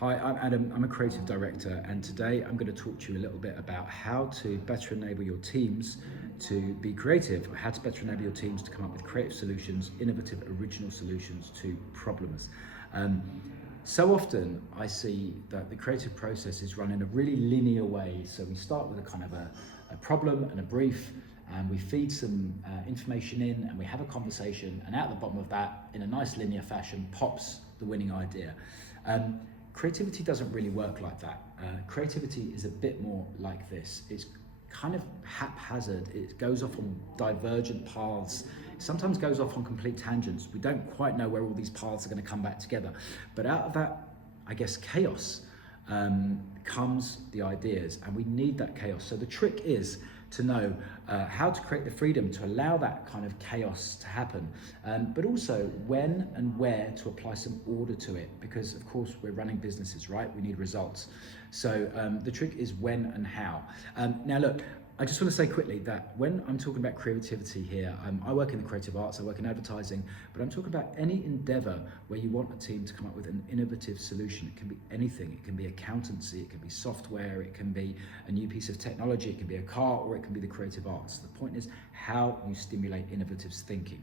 Hi, I'm Adam, I'm a creative director, and today I'm going to talk to you a little bit about how to better enable your teams to be creative, how to better enable your teams to come up with creative solutions, innovative, original solutions to problems. So often I see that the creative process is run in a really linear way. So we start with a kind of a problem and a brief, and we feed some information in, and we have a conversation, and out the bottom of that, in a nice linear fashion, pops the winning idea. Creativity doesn't really work like that. Creativity is a bit more like this. It's kind of haphazard. It goes off on divergent paths. It sometimes goes off on complete tangents. We don't quite know where all these paths are going to come back together. But out of that, I guess, chaos comes the ideas, and we need that chaos. So the trick is to know how to create the freedom to allow that kind of chaos to happen, but also when and where to apply some order to it, because of course we're running businesses, right? We need results. So the trick is when and how. Now look, I just want to say quickly that when I'm talking about creativity here, I work in the creative arts, I work in advertising, but I'm talking about any endeavor where you want a team to come up with an innovative solution. It can be anything. It can be accountancy, it can be software, it can be a new piece of technology, it can be a car, or it can be the creative arts. The point is how you stimulate innovative thinking.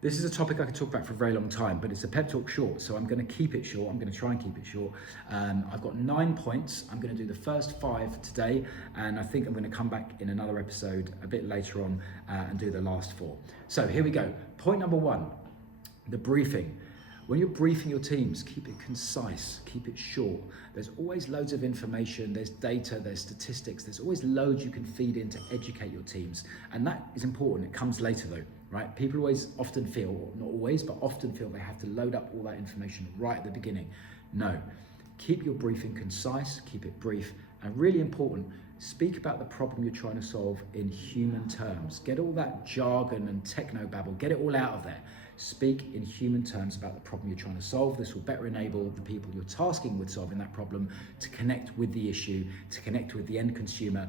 This is a topic I could talk about for a very long time, but it's a pep talk short, so I'm going to keep it short. I'm going to try and keep it short. I've got 9 points. I'm going to do the first 5 today, and I think I'm going to come back in another episode a bit later on and do the last 4. So here we go. Point number 1, the briefing. When you're briefing your teams, keep it concise, keep it short. There's always loads of information, there's data, there's statistics, there's always loads you can feed in to educate your teams. And that is important, it comes later though, right? People often feel, not always, but often feel they have to load up all that information right at the beginning. No, keep your briefing concise, keep it brief, and really important, speak about the problem you're trying to solve in human terms. Get all that jargon and technobabble, get it all out of there. Speak in human terms about the problem you're trying to solve. This will better enable the people you're tasking with solving that problem to connect with the issue, to connect with the end consumer,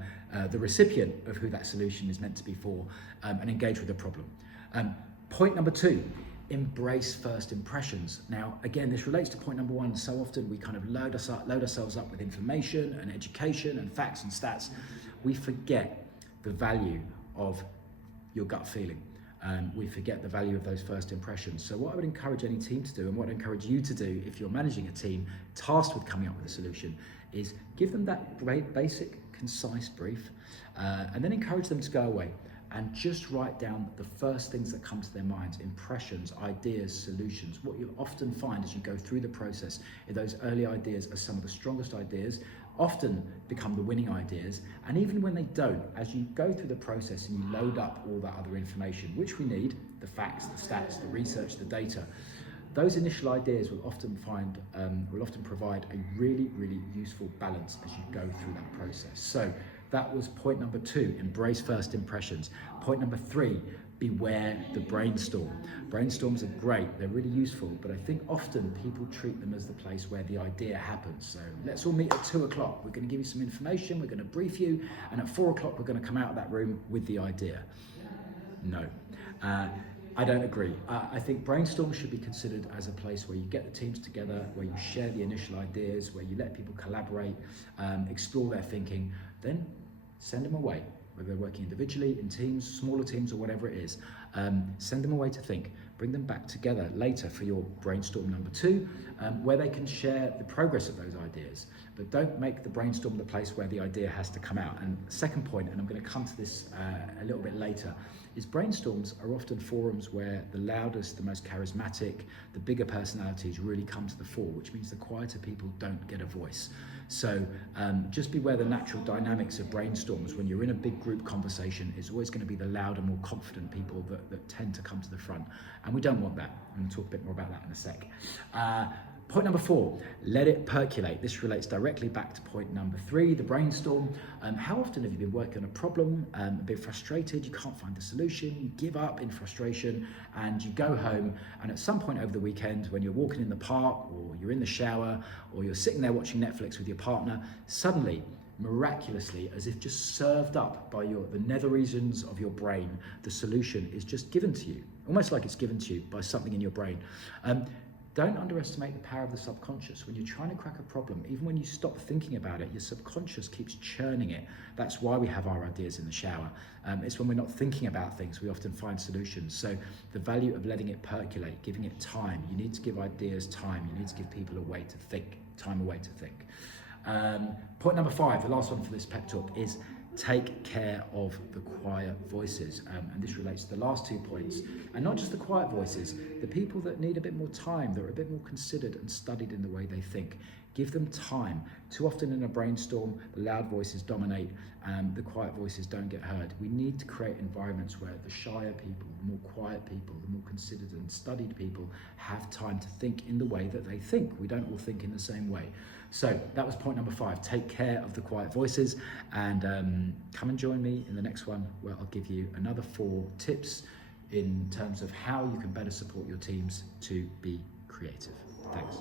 the recipient of who that solution is meant to be for, and engage with the problem. Point number 2, embrace first impressions. Now, again, this relates to point number 1. So often we kind of load ourselves up with information and education and facts and stats. We forget the value of your gut feeling. We forget the value of those first impressions. So what I would encourage any team to do, and what I encourage you to do if you're managing a team tasked with coming up with a solution, is give them that basic, concise brief, and then encourage them to go away and just write down the first things that come to their minds, impressions, ideas, solutions. What you'll often find as you go through the process is those early ideas are some of the strongest ideas, often become the winning ideas, and even when they don't, as you go through the process and you load up all that other information, which we need, the facts, the stats, the research, the data, those initial ideas will often provide a really, really useful balance as you go through that process. So that was point number 2, embrace first impressions. Point number 3, beware the brainstorm. Brainstorms are great, they're really useful, but I think often people treat them as the place where the idea happens. So let's all meet at 2 o'clock. We're going to give you some information, we're going to brief you, and at 4 o'clock we're going to come out of that room with the idea. No. I don't agree. I think brainstorm should be considered as a place where you get the teams together, where you share the initial ideas, where you let people collaborate, explore their thinking, then send them away, whether they're working individually, in teams, smaller teams, or whatever it is. Send them away to think. Bring them back together later for your brainstorm number 2, where they can share the progress of those ideas. But don't make the brainstorm the place where the idea has to come out. And second point, and I'm going to come to this a little bit later, is brainstorms are often forums where the loudest, the most charismatic, the bigger personalities really come to the fore, which means the quieter people don't get a voice. So just beware the natural dynamics of brainstorms. When you're in a big group conversation, it's always going to be the louder, more confident people that tend to come to the front. And we don't want that. I'm going to talk a bit more about that in a sec. Point number 4, let it percolate. This relates directly back to point number 3, the brainstorm. How often have you been working on a problem, a bit frustrated, you can't find the solution, you give up in frustration, and you go home, and at some point over the weekend, when you're walking in the park, or you're in the shower, or you're sitting there watching Netflix with your partner, suddenly, miraculously, as if just served up by the nether regions of your brain, the solution is just given to you, almost like it's given to you by something in your brain. Don't underestimate the power of the subconscious. When you're trying to crack a problem, even when you stop thinking about it, your subconscious keeps churning it. That's why we have our ideas in the shower. It's when we're not thinking about things, we often find solutions. So the value of letting it percolate, giving it time. You need to give ideas time. You need to give people a way to think, time away to think. Point number 5, the last one for this pep talk, is take care of the quiet voices. And this relates to the last 2 points. And not just the quiet voices, the people that need a bit more time, that are a bit more considered and studied in the way they think. Give them time. Too often in a brainstorm, the loud voices dominate and the quiet voices don't get heard. We need to create environments where the shyer people, the more quiet people, the more considered and studied people have time to think in the way that they think. We don't all think in the same way. So that was point number 5, take care of the quiet voices, and come and join me in the next one where I'll give you another 4 tips in terms of how you can better support your teams to be creative. Thanks.